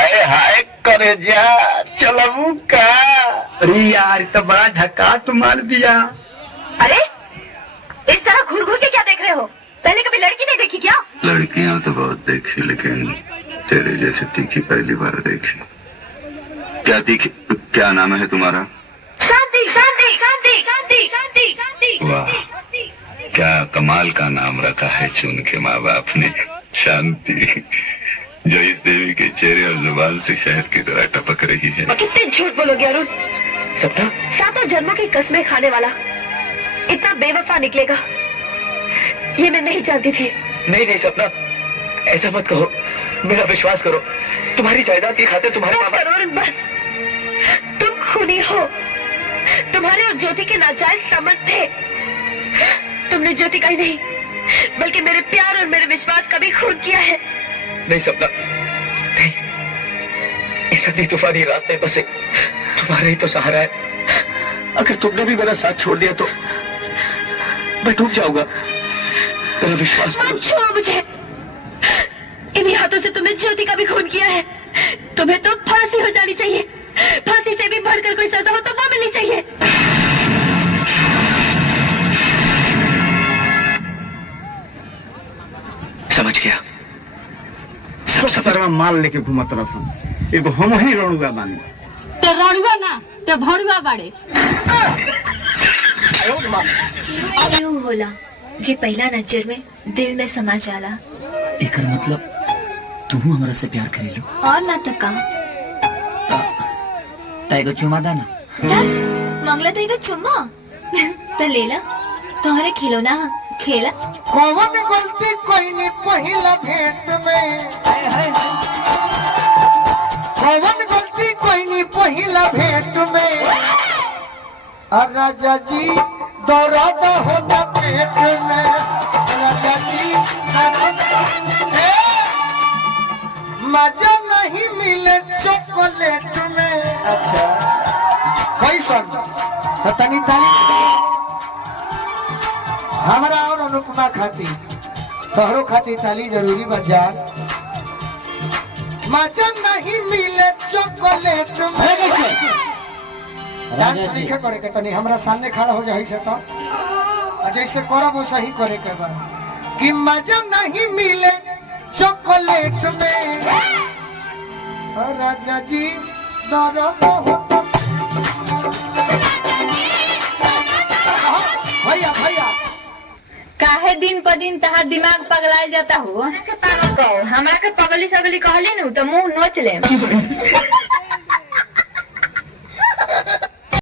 हाय हाय करे जा चलबू का। अरे यार तो बड़ा झकास मार दिया। अरे इस तरह घूर घूर के क्या देख रहे हो? पहले कभी लड़की नहीं देखी क्या? लड़कियां तो बहुत देखी, लेकिन तेरे जैसे तीखी पहली बार देखी। क्या तीखी? क्या नाम है तुम्हारा? शांति शांति शांति शांति शांति शांति। वाह, क्या कमाल का नाम रखा है चुन के माँ बाप ने, शांति, जो इस देवी के चेहरे और जुबान से शहद की तरह टपक रही है। कितने झूठ बोलोगे अरुण? सपना, सातों जन्मों की कस्में खाने वाला इतना बेवफा निकलेगा ये मैं नहीं जानती थी। नहीं नहीं सपना, ऐसा मत कहो, मेरा विश्वास करो। तुम्हारी जायदाद की खातिर तुम्हारे माँ बाप। अरुण बस, तुम खूनी हो। तुम्हारे और ज्योति के नाजायज संबंध थे। तुमने ज्योति का ही नहीं बल्कि मेरे प्यार और मेरे विश्वास का भी खून किया है। नहीं सपना, नहीं, इस अंधी तूफानी रात में बसे तुम्हारा ही तो सहारा है। अगर तुमने भी मेरा साथ छोड़ दिया तो मैं डूब जाऊंगा। मेरा विश्वास करो। छोड़ मुझे। इन्हीं हाथों से तुमने ज्योति का भी खून किया है। तुम्हें तो फांसी हो जानी चाहिए। फांसी से भी बढ़कर कोई सजा हो तो वो मिलनी चाहिए। समझ गया। सब सफर में माल लेके घूमत रसन, एगो हम ही रणुआ बानी। तो रणुआ ना तो भणुआ बाड़े। क्यों होला जे पहला नजर में दिल में समा जाला। एकर मतलब तू हमरा से प्यार करेलो? और ना तो का तैगो चुमा दाना मंगला तेगा चुम्मा तो लेला तोहरे खिलौना खेला। कौन गलती कोई नहीं पहिला भेंट में, कौन गलती कोई नहीं पहिला भेंट में। और राजा जी दौरादा होना पेट में, राजा जी मजा नहीं मिले चॉकलेट में। अच्छा कैसन तनी ताली हमारा और अनुपमा खाती तोहरो खाती ताली जरूरी बाजार। मजा नहीं मिले चॉकलेट में। डांस नहीं करे के तनी हमरा सामने खड़ा हो जाए से तो जैसे करब वो सही करे के बा कि मजा नहीं मिले चॉकलेट में। राजा जी दर्द होता। भैया भैया काहे दिन पर दिन तहार दिमाग पगलाल जाता हो? हमरा के पगली सगली कहली नु तो मुंह नोच ले।